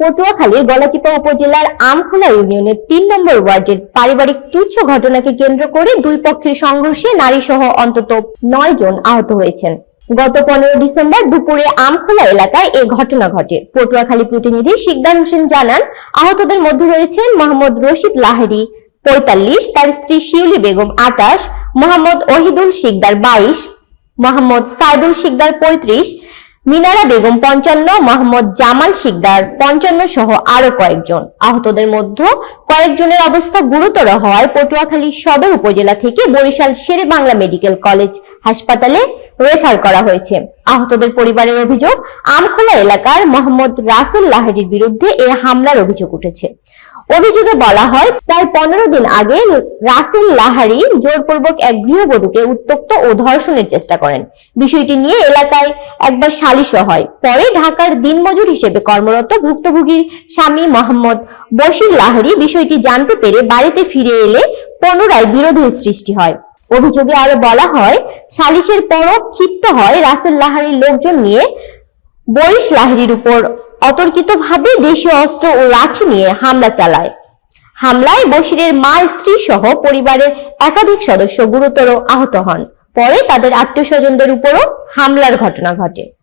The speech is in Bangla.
পটুয়াখালীর গলাচিপা উপজেলার আমখোলা ইউনিয়নের তিন নম্বর ওয়ার্ডের পারিবারিক তুচ্ছ ঘটনাকে কেন্দ্র করে দুই পক্ষের সংঘর্ষে নারী সহ অন্তত নয় জন আহত হয়েছেন। গত পনেরো ডিসেম্বর দুপুরে আমখোলা এলাকায় এ ঘটনা ঘটে। পটুয়াখালী প্রতিনিধি শিকদার হোসেন জানান, আহতদের মধ্যে রয়েছেন মোহাম্মদ রশিদ লাহারি, পঁয়তাল্লিশ, তার স্ত্রী শিউলি বেগম আটাশ, মোহাম্মদ ওহিদুল শিকদার বাইশ, মোহাম্মদ সাইদুল শিকদার পঁয়ত্রিশ মিনারা বেগম, পঞ্চান্ন, মোহাম্মদ জামাল শিকদার, পঞ্চান্ন সহ আরও কয়েকজন। আহতদের মধ্যে কয়েকজনের অবস্থা গুরুতর হওয়ায় পটুয়াখালী সদর উপজেলা থেকে বরিশাল শেরে বাংলা মেডিকেল কলেজ হাসপাতালে রেফার করা হয়েছে। আহতদের পরিবারের অভিযোগ, আমখোলা এলাকার মোহাম্মদ রাসেল লাহারির বিরুদ্ধে এ হামলার অভিযোগ উঠেছে। অভিযোগে বলা হয়, প্রায় পনেরো দিন আগে রাসেল লাহারি জোরপূর্বক এক গৃহবধূকে উত্তক্ত ও ধর্ষণের চেষ্টা করেন। বিষয়টি নিয়ে এলাকায় একবার সালিশও হয়। পরে ঢাকার দিনমজুর হিসেবে কর্মরত ভুক্তভোগীর স্বামী মোহাম্মদ বশির লাহারি বিষয়টি জানতে পেরে বাড়িতে ফিরে এলে পুনরায় বিরোধের সৃষ্টি হয়। অভিযোগে আরও বলা হয়, সালিশের পরও ক্ষিপ্ত হয় রাসেল লাহারির লোকজন নিয়ে বরিশ লাহিড়ির উপর অতর্কিতভাবে দেশীয় অস্ত্র ও লাঠি নিয়ে হামলা চালায়। হামলায় বশিরের মা, স্ত্রী সহ পরিবারের একাধিক সদস্য গুরুতর আহত হন। পরে তাদের আত্মীয় স্বজনদের উপরও হামলার ঘটনা ঘটে।